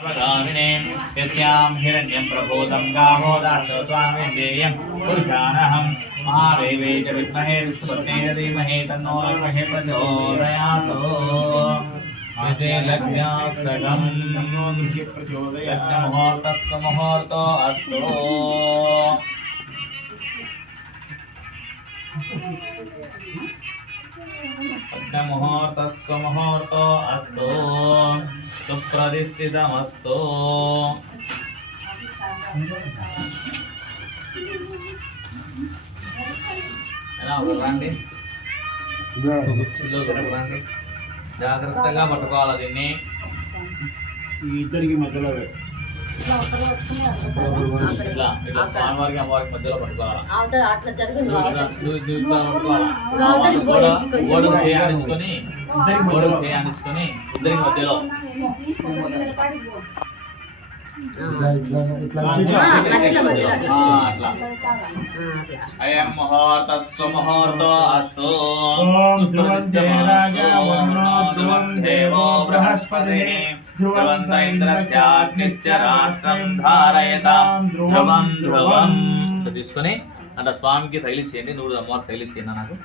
यस्यां हिरण्यं प्रभूतं गावो दासो स्वामी देयं पुरुषानहं महादेवे च विद्महे विष्णुपत्न्यै धीमहि तन्नो लक्ष्मीः प्रचोदयात्। इति लग्नास्तकं लग्नमुहूर्तस्य मुहूर्तो अस्तु। लग्नमुहूर्तस्य मुहूर्तो अस्तु। सुप्रतिष्ठितमस्तु। రండి రండి జాగ్రత్తగా పట్టుకోవాలి దీన్ని ఇద్దరికి మధ్యలో ఇట్లా ఇట్లా స్వామివారికి అమ్మవారికి మధ్యలో పట్టుకోవాలి గోడకు చేయాడించుకొని ఇద్దరికి మధ్యలో అయం ముహూర్తస్సు ముహూర్తో అస్తు। ధ్రువం దేవో బృహస్పతిః ధ్రువంత ఇంద్రస్యాగ్నిశ్చ రాష్ట్రం ధారయతాం ధ్రువం ధ్రువం తీసుకొని అట్లా స్వామికి తగిలిచ్చేయండి। నువ్వు అమ్మవారికి తగిలిచ్చేయండి నాకు।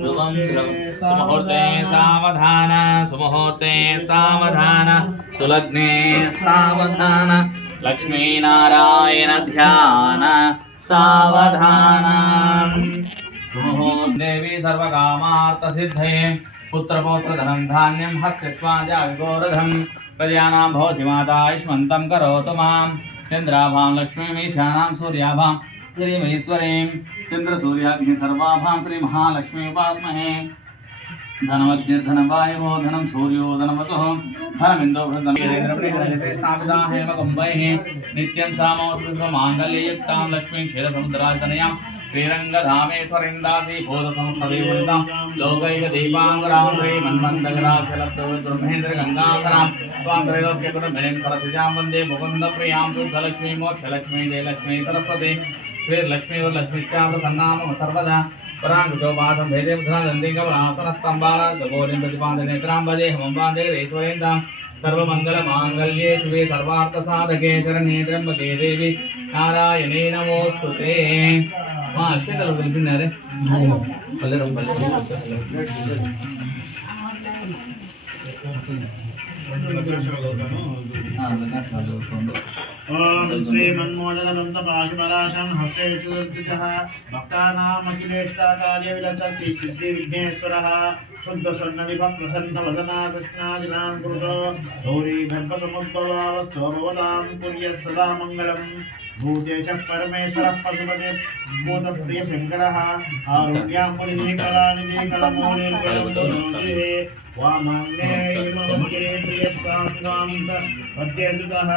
ధ్రువం ధ్రువం సుముహూర్తే సావధాన సుముహూర్తే సావధాన సులగ్నే సావధాన లక్ష్మీనారాయణ ధ్యాన సావధాన। దేవి సర్వకామార్థ సిద్ధయే పుత్రపౌత్ర ధనం ధాన్యం హస్త స్వాజాగోరధం ప్రజానాం భవసి మాతాయుష్మంతం కరోతు మాం చంద్రాభాం లక్ష్మీమీశానాం సూర్యాభాం శ్రీమహేశ్వరీం చంద్రసూర్యాగ్ని సర్వాభాం శ్రీ మహాలక్ష్మీ ఉపాస్మహే। धनमग्निर्धनं वायुवो धनं सूर्यो धनमसुः धनमिन्दो वृद्धं स्थापिता हेमकुम्भैः नित्यं सामोऽस्मिन्माङ्गल्ययुक्तां लक्ष्मीं क्षीरसमुद्राजनयां श्रीरङ्गधामेश्वरीं दासी भूतसंस्थदेवनितां लोकैकदीपाङ्गरां श्रीमन्मन्दगराक्षलब्धोर्महेन्द्रगङ्गाधरां त्वां त्रैलोक्यकुटुम्बिनीं सरसिजां वन्दे मुकुन्दप्रियां शुद्धलक्ष्मीं मोक्षलक्ष्मीं जयलक्ष्मी सरस्वती श्रीर्लक्ष्मीर्लक्ष्मीश्चाप्रसन्नामं सर्वदा पराङ्कुशोपासं भेदे मुद्रानन्दिकमलासनस्तम्बालार्कगोलिं प्रतिपादनेत्रां भजे हमम्बान्देश्वरेन्दां सर्वमङ्गलमाङ्गल्ये शिवे सर्वार्थसाधके शरण्ये त्र्यम्बके देवी नारायणे नमोऽस्तुते। మా అక్షతలు తెలిపినారే ओम श्री मन्मोदकदंत पाशुपराशं हस्ते चतुर्भुजः भक्तानामखिलेष्टाकार्य विलसत् श्री सिद्धि विघ्नेश्वरः शुद्ध स्वर्ण विभव प्रसन्न वदना कृष्णादिनांकृतो गौरी गर्भसमुद्भवावस्थो भवतां कुर्यात् सदा मङ्गलम्। भूतेशः परमेश्वरः पशुपते भूतप्रिय शङ्करः आरोग्यामुनिधिः कलानिधिः कलमूलिर्गणमुनिः वामाङ्गे हिमवद्गिरे प्रियस्ताङ्गां पद्यसुतः